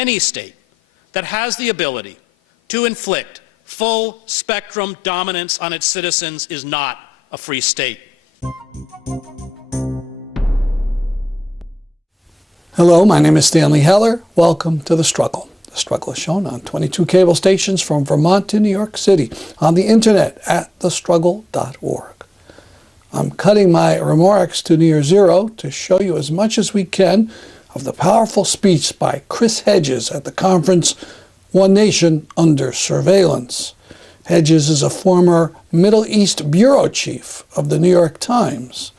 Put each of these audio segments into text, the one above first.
any state that has the ability to inflict full spectrum dominance on its citizens is not a free state. Hello, my name is Stanley Heller. Welcome to The Struggle. The Struggle is shown on 22 cable stations from Vermont to New York City, on the internet at thestruggle.org. I'm cutting my remarks to near zero to show you as much as we can of the powerful speech by Chris Hedges at the conference One Nation Under Surveillance. Hedges is a former Middle East bureau chief of the New York Times.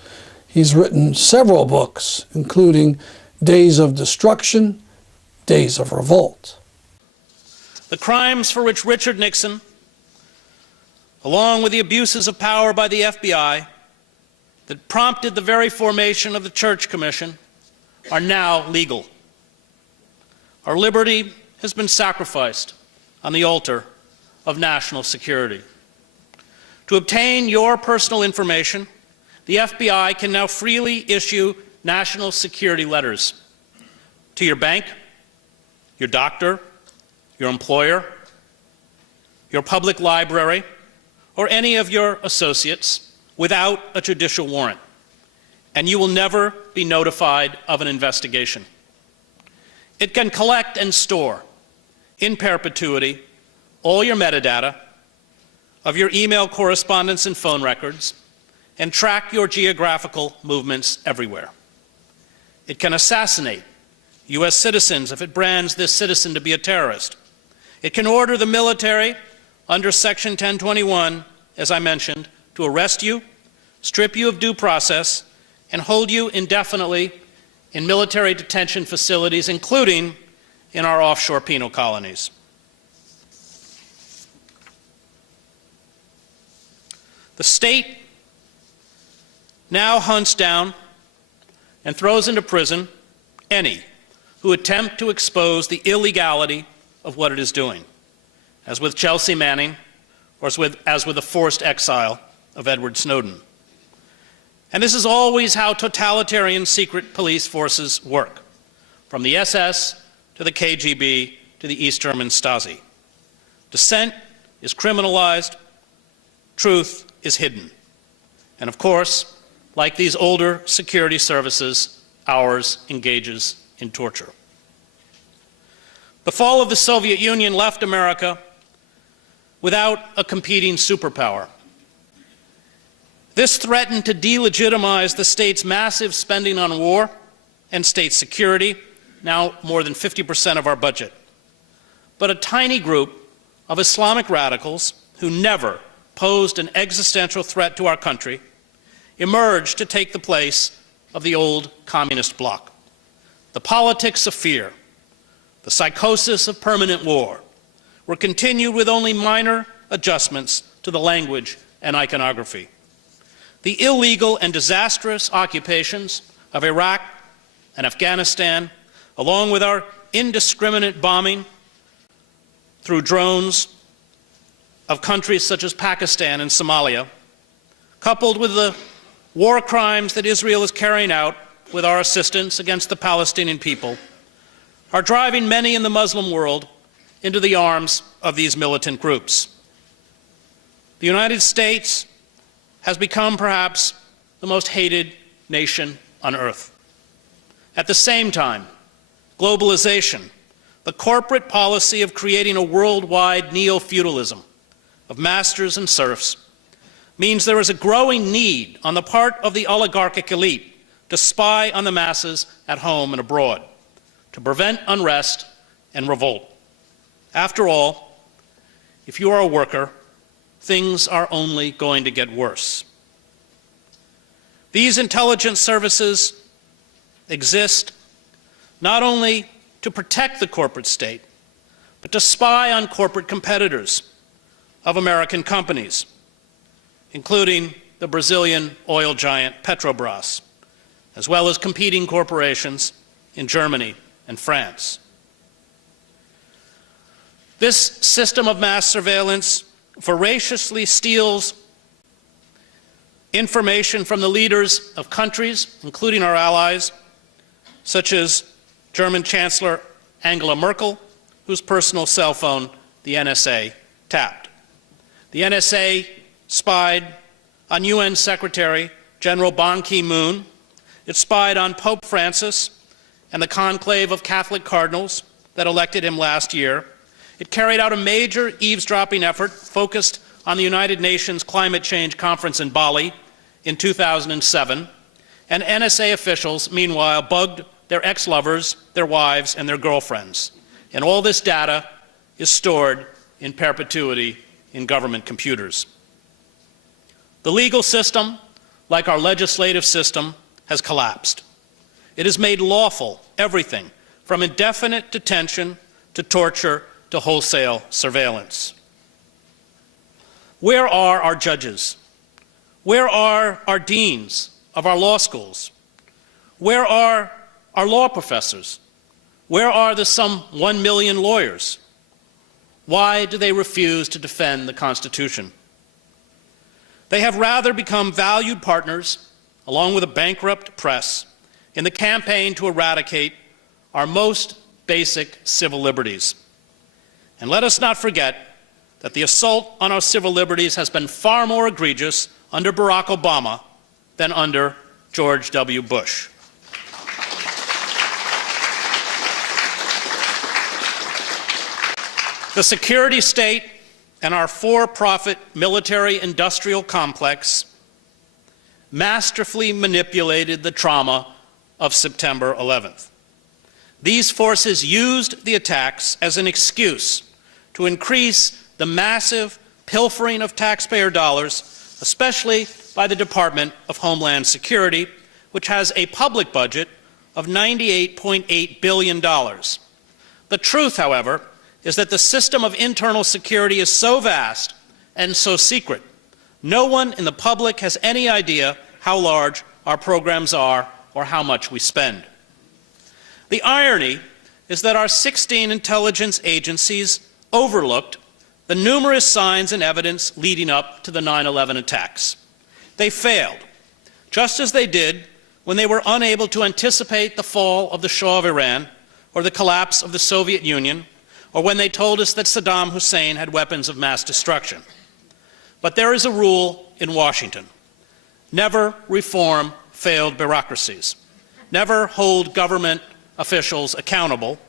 He's written several books, including Days of Destruction, Days of Revolt. The crimes for which Richard Nixon, along with the abuses of power by the FBI that prompted the very formation of the Church Commission, are now legal. Our liberty has been sacrificed on the altar of national security. To obtain your personal information, the FBI can now freely issue national security letters to your bank, your doctor, your employer, your public library, or any of your associates without a judicial warrant, and you will never be notified of an investigation. It can collect and store in perpetuity all your metadata of your email correspondence and phone records and track your geographical movements everywhere. It can assassinate U.S. citizens if it brands this citizen to be a terrorist. It can order the military under Section 1021, as I mentioned, to arrest you, strip you of due process, and hold you indefinitely in military detention facilities, including in our offshore penal colonies. The state now hunts down and throws into prison any who attempt to expose the illegality of what it is doing, as with Chelsea Manning, or as with the forced exile of Edward Snowden. And this is always how totalitarian secret police forces work, from the SS to the KGB to the East German Stasi. Dissent is criminalized, truth is hidden. And of course, like these older security services, ours engages in torture. The fall of the Soviet Union left America without a competing superpower. This threatened to delegitimize the state's massive spending on war and state security, now more than 50% of our budget. But a tiny group of Islamic radicals who never posed an existential threat to our country emerged to take the place of the old communist bloc. The politics of fear, the psychosis of permanent war, were continued with only minor adjustments to the language and iconography. The illegal and disastrous occupations of Iraq and Afghanistan, along with our indiscriminate bombing through drones of countries such as Pakistan and Somalia, coupled with the war crimes that Israel is carrying out with our assistance against the Palestinian people, are driving many in the Muslim world into the arms of these militant groups. The United States has become perhaps the most hated nation on earth. At the same time, globalization, the corporate policy of creating a worldwide neo-feudalism of masters and serfs, means there is a growing need on the part of the oligarchic elite to spy on the masses at home and abroad, to prevent unrest and revolt. After all, if you are a worker, things are only going to get worse. These intelligence services exist not only to protect the corporate state, but to spy on corporate competitors of American companies, including the Brazilian oil giant Petrobras, as well as competing corporations in Germany and France. This system of mass surveillance voraciously steals information from the leaders of countries, including our allies, such as German Chancellor Angela Merkel, whose personal cell phone the NSA tapped. The NSA spied on UN Secretary General Ban Ki-moon. It spied on Pope Francis and the conclave of Catholic cardinals that elected him last year. It carried out a major eavesdropping effort focused on the United Nations Climate Change Conference in Bali in 2007. And NSA officials, meanwhile, bugged their ex-lovers, their wives, and their girlfriends. And all this data is stored in perpetuity in government computers. The legal system, like our legislative system, has collapsed. It has made lawful everything from indefinite detention to torture to wholesale surveillance. Where are our judges? Where are our deans of our law schools? Where are our law professors? Where are the some 1 million lawyers? Why do they refuse to defend the Constitution? They have rather become valued partners, along with a bankrupt press, in the campaign to eradicate our most basic civil liberties. And let us not forget that the assault on our civil liberties has been far more egregious under Barack Obama than under George W. Bush. The security state and our for-profit military-industrial complex masterfully manipulated the trauma of September 11th. These forces used the attacks as an excuse to increase the massive pilfering of taxpayer dollars, especially by the Department of Homeland Security, which has a public budget of $98.8 billion. The truth, however, is that the system of internal security is so vast and so secret, no one in the public has any idea how large our programs are or how much we spend. The irony is that our 16 intelligence agencies overlooked the numerous signs and evidence leading up to the 9/11 attacks. They failed, just as they did when they were unable to anticipate the fall of the Shah of Iran or the collapse of the Soviet Union, or when they told us that Saddam Hussein had weapons of mass destruction. But there is a rule in Washington: never reform failed bureaucracies. Never hold government officials accountable.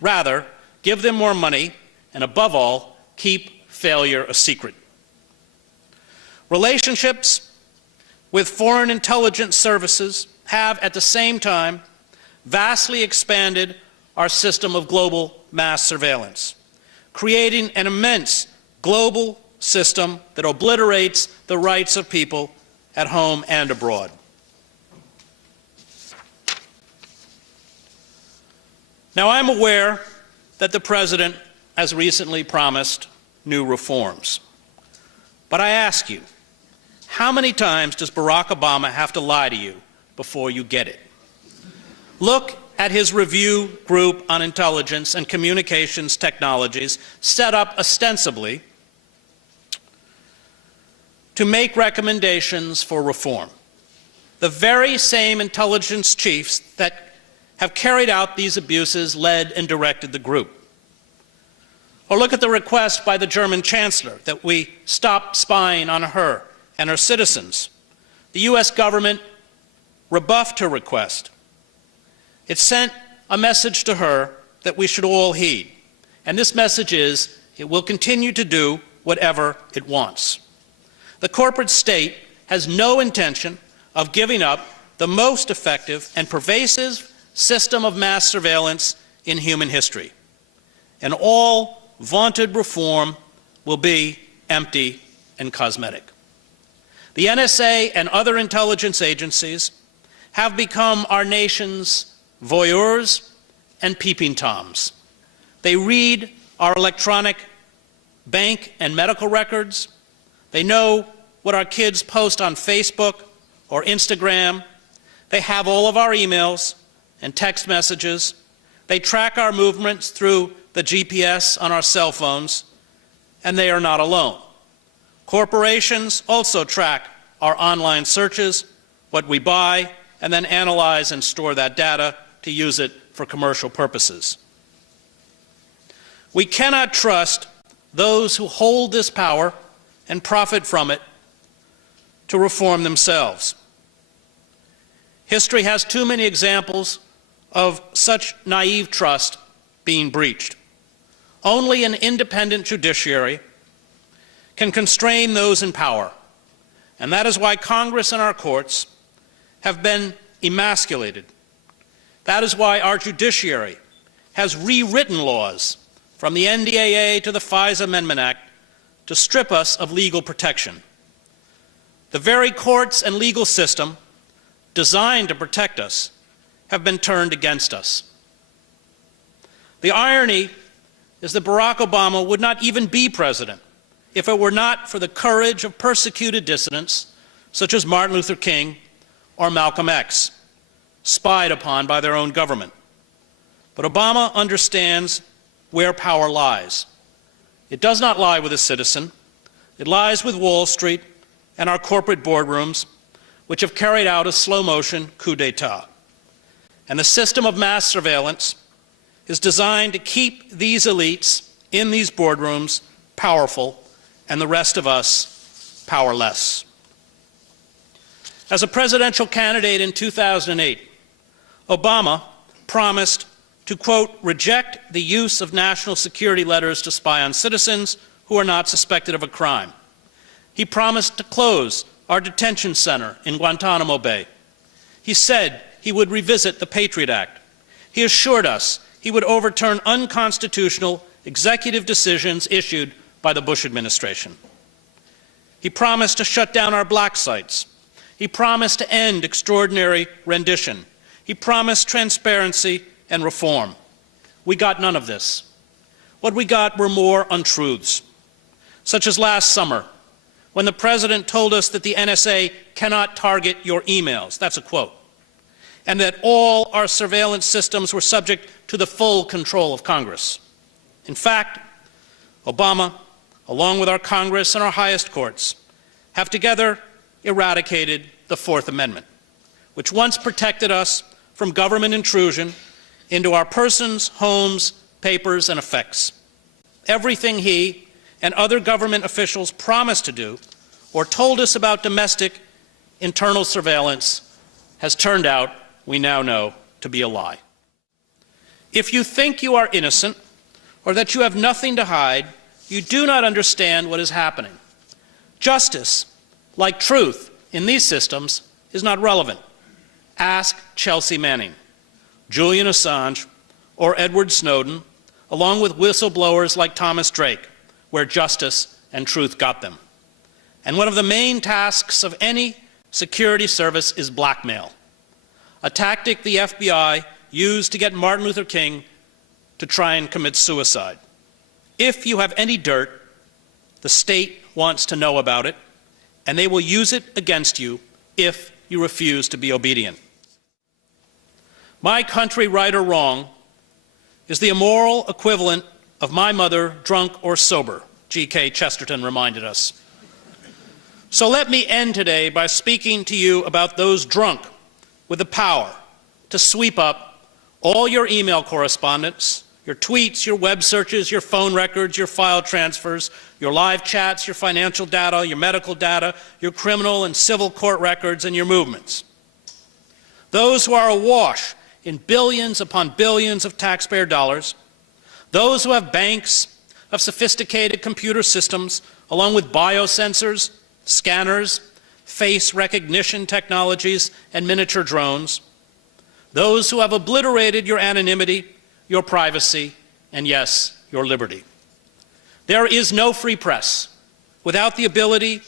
Rather, give them more money, and above all, keep failure a secret. Relationships with foreign intelligence services have, at the same time, vastly expanded our system of global mass surveillance, creating an immense global system that obliterates the rights of people at home and abroad. Now, I'm aware that the President has recently promised new reforms. But I ask you, how many times does Barack Obama have to lie to you before you get it? Look at his review group on intelligence and communications technologies, set up ostensibly to make recommendations for reform. The very same intelligence chiefs that have carried out these abuses led and directed the group. Or look at the request by the German Chancellor that we stop spying on her and her citizens. The US government rebuffed her request. It sent a message to her that we should all heed. And this message is, it will continue to do whatever it wants. The corporate state has no intention of giving up the most effective and pervasive system of mass surveillance in human history. And all vaunted reform will be empty and cosmetic. The NSA and other intelligence agencies have become our nation's voyeurs and peeping toms. They read our electronic bank and medical records. They know what our kids post on Facebook or Instagram. They have all of our emails and text messages. They track our movements through the GPS on our cell phones, and they are not alone. Corporations also track our online searches, what we buy, and then analyze and store that data to use it for commercial purposes. We cannot trust those who hold this power and profit from it to reform themselves. History has too many examples of such naive trust being breached. Only an independent judiciary can constrain those in power, and that is why Congress and our courts have been emasculated. That is why our judiciary has rewritten laws, from the NDAA to the FISA Amendment Act, to strip us of legal protection. The very courts and legal system designed to protect us have been turned against us. The irony is that Barack Obama would not even be president if it were not for the courage of persecuted dissidents such as Martin Luther King or Malcolm X, spied upon by their own government. But Obama understands where power lies. It does not lie with a citizen. It lies with Wall Street and our corporate boardrooms, which have carried out a slow-motion coup d'etat. And the system of mass surveillance is designed to keep these elites in these boardrooms powerful and the rest of us powerless. As a presidential candidate in 2008, Obama promised to, quote, reject the use of national security letters to spy on citizens who are not suspected of a crime. He promised to close our detention center in Guantanamo Bay. He said he would revisit the Patriot Act. He assured us he would overturn unconstitutional executive decisions issued by the Bush administration. He promised to shut down our black sites. He promised to end extraordinary rendition. He promised transparency and reform. We got none of this. What we got were more untruths, such as last summer, when the President told us that the NSA cannot target your emails. That's a quote. And that all our surveillance systems were subject to the full control of Congress. In fact, Obama, along with our Congress and our highest courts, have together eradicated the Fourth Amendment, which once protected us from government intrusion into our persons, homes, papers, and effects. Everything he and other government officials promised to do or told us about domestic internal surveillance has turned out, we now know, to be a lie. If you think you are innocent or that you have nothing to hide, you do not understand what is happening. Justice, like truth in these systems, is not relevant. Ask Chelsea Manning, Julian Assange, or Edward Snowden, along with whistleblowers like Thomas Drake, where justice and truth got them. And one of the main tasks of any security service is blackmail, a tactic the FBI used to get Martin Luther King to try and commit suicide. If you have any dirt, the state wants to know about it, and they will use it against you if you refuse to be obedient. My country, right or wrong, is the immoral equivalent of my mother, drunk or sober, G.K. Chesterton reminded us. So let me end today by speaking to you about those drunk with the power to sweep up all your email correspondence, your tweets, your web searches, your phone records, your file transfers, your live chats, your financial data, your medical data, your criminal and civil court records, and your movements. Those who are awash in billions upon billions of taxpayer dollars, those who have banks of sophisticated computer systems, along with biosensors, scanners, face recognition technologies, and miniature drones, those who have obliterated your anonymity, your privacy, and yes, your liberty. There is no free press without the ability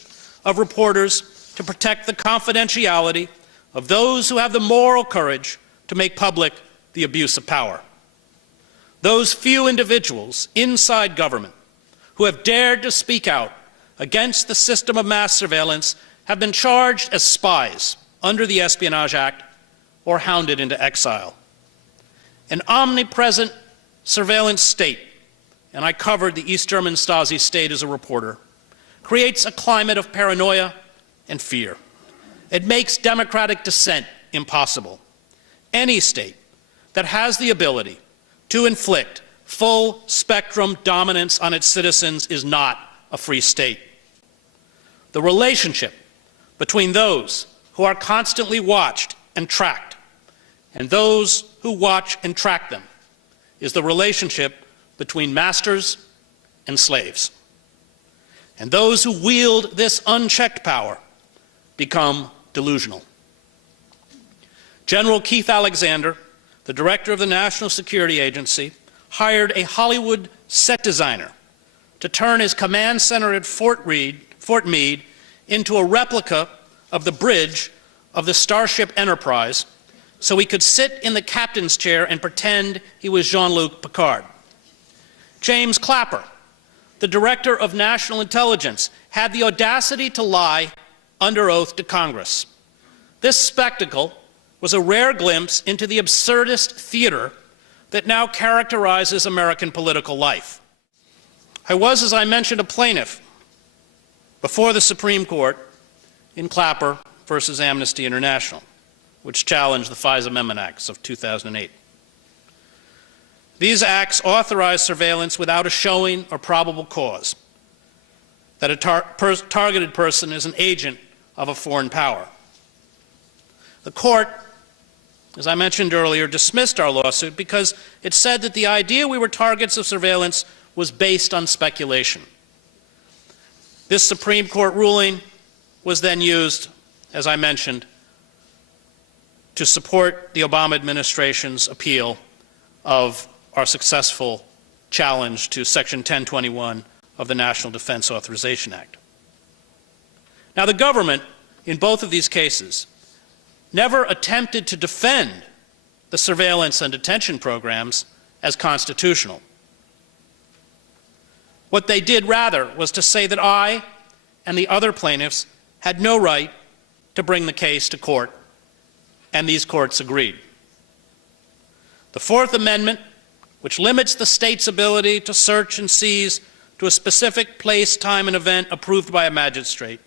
of reporters to protect the confidentiality of those who have the moral courage to make public the abuse of power. Those few individuals inside government who have dared to speak out against the system of mass surveillance have been charged as spies under the Espionage Act or hounded into exile. An omnipresent surveillance state, and I covered the East German Stasi state as a reporter, creates a climate of paranoia and fear. It makes democratic dissent impossible. Any state that has the ability to inflict full spectrum dominance on its citizens is not a free state. The relationship between those who are constantly watched and tracked and those who watch and track them is the relationship between masters and slaves. And those who wield this unchecked power become delusional. General Keith Alexander, the director of the National Security Agency, hired a Hollywood set designer to turn his command center at Fort Meade into a replica of the bridge of the Starship Enterprise so he could sit in the captain's chair and pretend he was Jean-Luc Picard. James Clapper, the director of national intelligence, had the audacity to lie under oath to Congress. This spectacle was a rare glimpse into the absurdist theater that now characterizes American political life. I was, as I mentioned, a plaintiff before the Supreme Court in Clapper versus Amnesty International, which challenged the FISA Amendment Acts of 2008. These acts authorize surveillance without a showing or probable cause that a targeted person is an agent of a foreign power. The court, as I mentioned earlier, dismissed our lawsuit because it said that the idea we were targets of surveillance was based on speculation. This Supreme Court ruling was then used, as I mentioned, to support the Obama administration's appeal of our successful challenge to Section 1021 of the National Defense Authorization Act. Now, the government, in both of these cases, never attempted to defend the surveillance and detention programs as constitutional. What they did, rather, was to say that I and the other plaintiffs had no right to bring the case to court, and these courts agreed. The Fourth Amendment, which limits the state's ability to search and seize to a specific place, time, and event approved by a magistrate,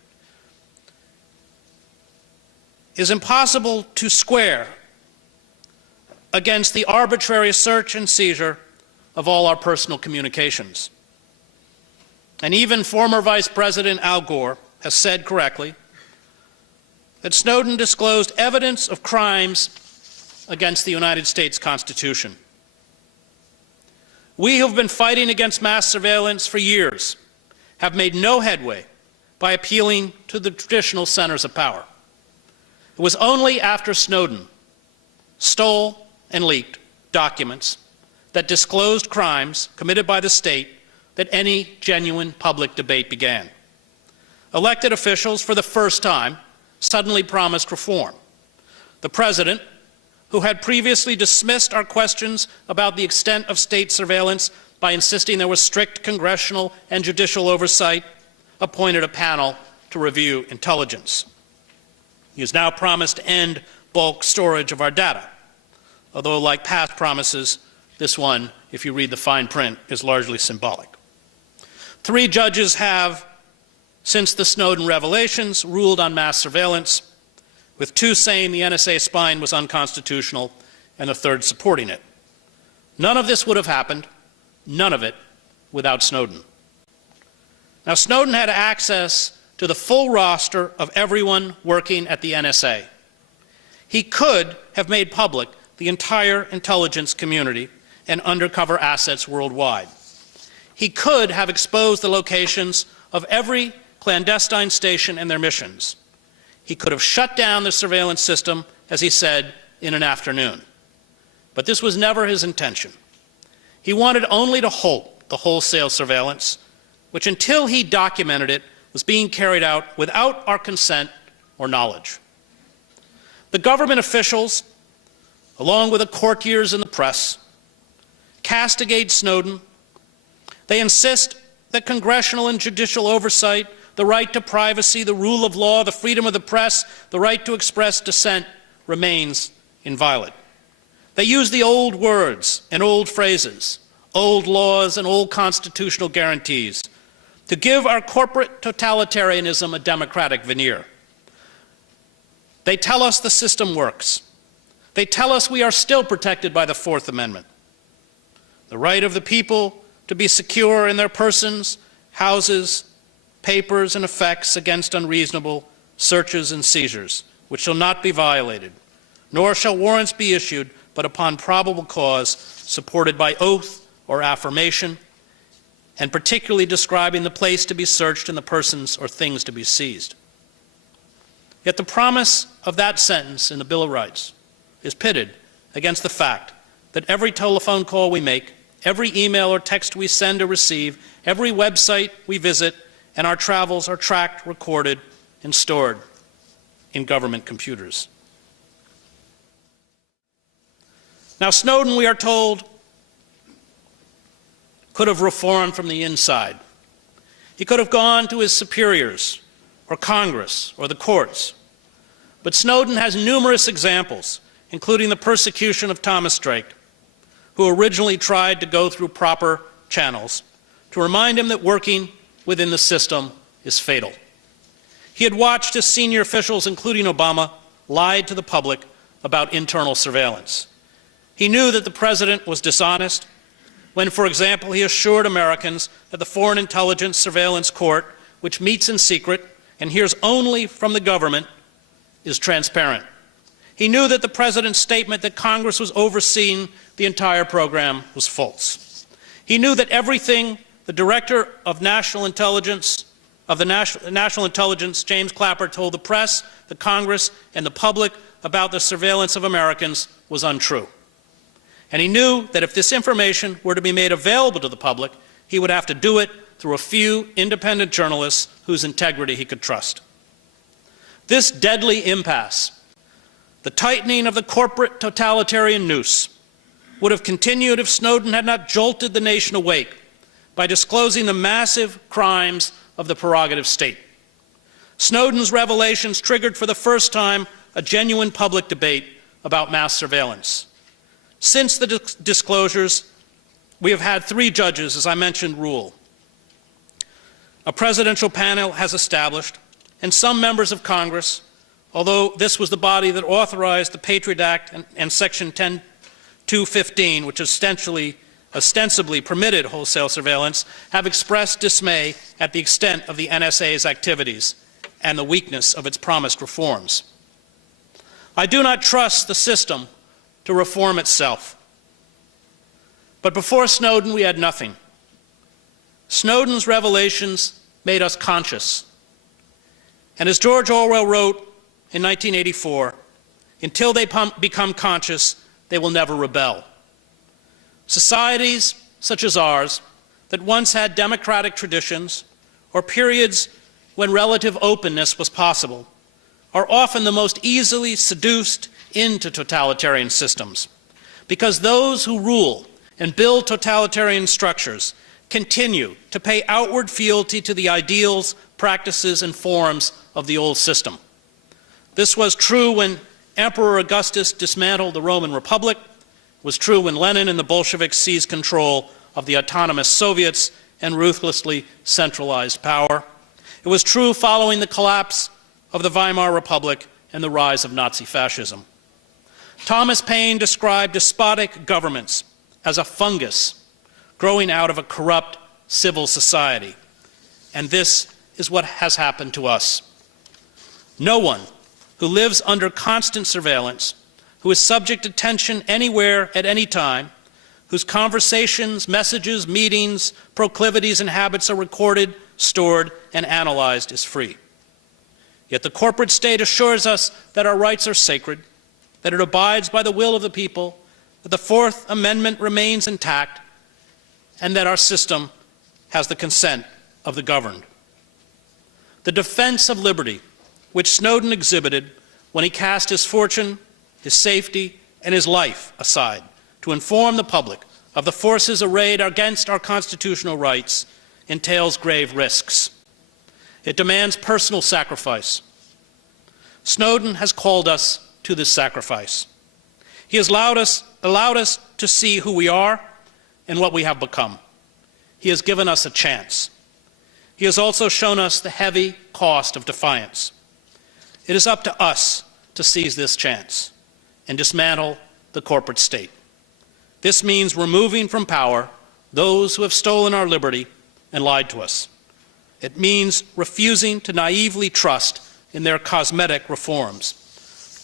is impossible to square against the arbitrary search and seizure of all our personal communications. And even former Vice President Al Gore has said correctly that Snowden disclosed evidence of crimes against the United States Constitution. We who have been fighting against mass surveillance for years have made no headway by appealing to the traditional centers of power. It was only after Snowden stole and leaked documents that disclosed crimes committed by the state that any genuine public debate began. Elected officials, for the first time, suddenly promised reform. The president, who had previously dismissed our questions about the extent of state surveillance by insisting there was strict congressional and judicial oversight, appointed a panel to review intelligence. He has now promised to end bulk storage of our data, although, like past promises, this one, if you read the fine print, is largely symbolic. 3 judges have, since the Snowden revelations, ruled on mass surveillance, with 2 saying the NSA spying was unconstitutional and a 3rd supporting it. None of this would have happened, none of it, without Snowden. Now, Snowden had access to the full roster of everyone working at the NSA. He could have made public the entire intelligence community and undercover assets worldwide. He could have exposed the locations of every clandestine station and their missions. He could have shut down the surveillance system, as he said, in an afternoon. But this was never his intention. He wanted only to halt the wholesale surveillance, which until he documented it, was being carried out without our consent or knowledge. The government officials, along with the courtiers in the press, castigate Snowden. They insist that congressional and judicial oversight, the right to privacy, the rule of law, the freedom of the press, the right to express dissent remains inviolate. They use the old words and old phrases, old laws and old constitutional guarantees to give our corporate totalitarianism a democratic veneer. They tell us the system works. They tell us we are still protected by the Fourth Amendment. the right of the people to be secure in their persons, houses, papers, and effects against unreasonable searches and seizures, which shall not be violated, nor shall warrants be issued but upon probable cause supported by oath or affirmation, and particularly describing the place to be searched and the persons or things to be seized. Yet the promise of that sentence in the Bill of Rights is pitted against the fact that every telephone call we make, every email or text we send or receive, every website we visit, and our travels are tracked, recorded, and stored in government computers. Now, Snowden, we are told, could have reformed from the inside. He could have gone to his superiors, or Congress, or the courts. But Snowden has numerous examples, including the persecution of Thomas Drake, who originally tried to go through proper channels, to remind him that working within the system is fatal. He had watched as senior officials, including Obama, lied to the public about internal surveillance. He knew that the president was dishonest when, for example, he assured Americans that the Foreign Intelligence Surveillance Court, which meets in secret and hears only from the government, is transparent. He knew that the president's statement that Congress was overseeing the entire program was false. He knew that everything the Director of National Intelligence, James Clapper, told the press, the Congress, and the public about the surveillance of Americans was untrue. And he knew that if this information were to be made available to the public, he would have to do it through a few independent journalists whose integrity he could trust. This deadly impasse, the tightening of the corporate totalitarian noose, would have continued if Snowden had not jolted the nation awake by disclosing the massive crimes of the prerogative state. Snowden's revelations triggered for the first time a genuine public debate about mass surveillance. Since the disclosures, we have had 3 judges, as I mentioned, rule. A presidential panel has established, and some members of Congress, although this was the body that authorized the Patriot Act and Section 10215, which ostensibly permitted wholesale surveillance, have expressed dismay at the extent of the NSA's activities and the weakness of its promised reforms. I do not trust the system to reform itself. But before Snowden, we had nothing. Snowden's revelations made us conscious. And as George Orwell wrote in 1984, until they become conscious, they will never rebel. Societies such as ours, that once had democratic traditions or periods when relative openness was possible, are often the most easily seduced into totalitarian systems, because those who rule and build totalitarian structures continue to pay outward fealty to the ideals, practices, and forms of the old system. This was true when Emperor Augustus dismantled the Roman Republic, was true when Lenin and the Bolsheviks seized control of the autonomous Soviets and ruthlessly centralized power. It was true following the collapse of the Weimar Republic and the rise of Nazi fascism. Thomas Paine described despotic governments as a fungus growing out of a corrupt civil society. And this is what has happened to us. No one who lives under constant surveillance, who is subject to tension anywhere at any time, whose conversations, messages, meetings, proclivities, and habits are recorded, stored, and analyzed is free. Yet the corporate state assures us that our rights are sacred, that it abides by the will of the people, that the Fourth Amendment remains intact, and that our system has the consent of the governed. The defense of liberty, which Snowden exhibited when he cast his fortune, his safety, and his life aside to inform the public of the forces arrayed against our constitutional rights, entails grave risks. It demands personal sacrifice. Snowden has called us to this sacrifice. He has allowed us to see who we are and what we have become. He has given us a chance. He has also shown us the heavy cost of defiance. It is up to us to seize this chance and dismantle the corporate state. This means removing from power those who have stolen our liberty and lied to us. It means refusing to naively trust in their cosmetic reforms.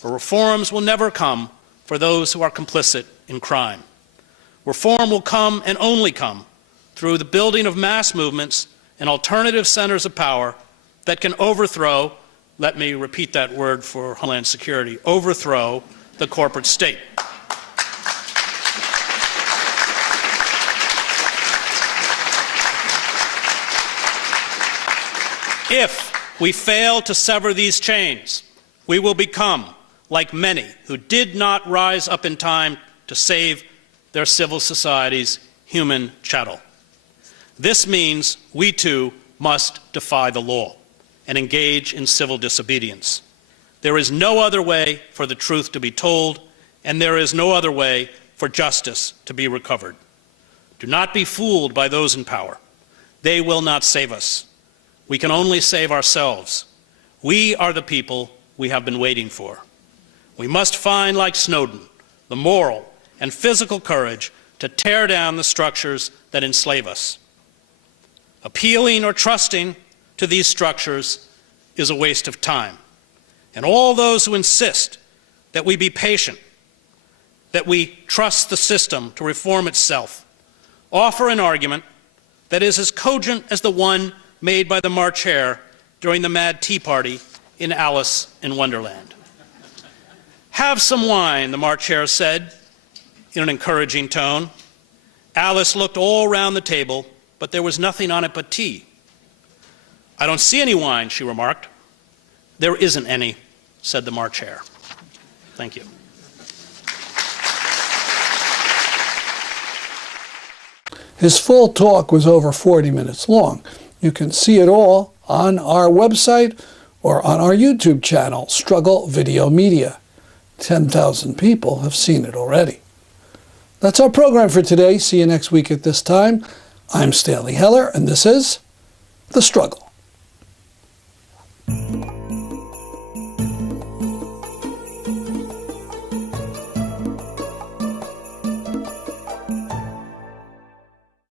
For reforms will never come for those who are complicit in crime. Reform will come and only come through the building of mass movements and alternative centers of power that can overthrow, let me repeat that word for Homeland Security, overthrow the corporate state. If we fail to sever these chains, we will become like many who did not rise up in time to save their civil society's human chattel. This means we too must defy the law and engage in civil disobedience. There is no other way for the truth to be told, and there is no other way for justice to be recovered. Do not be fooled by those in power. They will not save us. We can only save ourselves. We are the people we have been waiting for. We must find, like Snowden, the moral and physical courage to tear down the structures that enslave us. Appealing or trusting to these structures is a waste of time. And all those who insist that we be patient, that we trust the system to reform itself, offer an argument that is as cogent as the one made by the March Hare during the Mad Tea Party in Alice in Wonderland. Have some wine, the March Hare said in an encouraging tone. Alice looked all around the table, but there was nothing on it but tea. I don't see any wine, she remarked. There isn't any, said the March Hare. Thank you. His full talk was over 40 minutes long. You can see it all on our website or on our YouTube channel, Struggle Video Media. 10,000 people have seen it already. That's our program for today. See you next week at this time. I'm Stanley Heller, and this is The Struggle.